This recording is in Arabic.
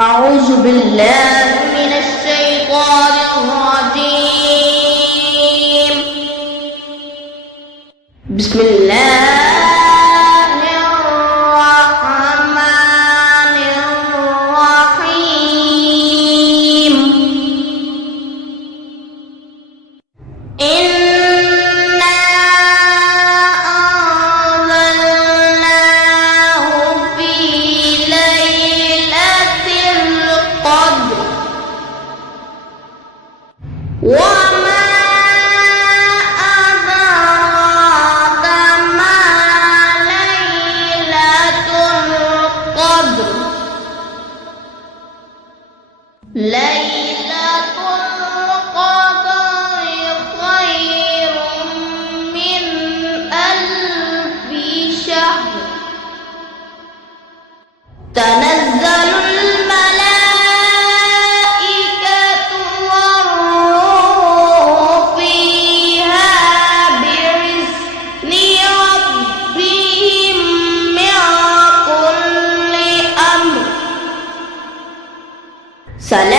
أعوذ بالله من الشيطان الرجيم. بسم الله الرحمن الرحيم. إنا أنزلناه في ليلة القدر وما أدراك ما ليلة القدر. ليلة القدر خير من ألف شهر. تنزل الملائكة والروح فيها بإذن ربهم من كل أمر. سلام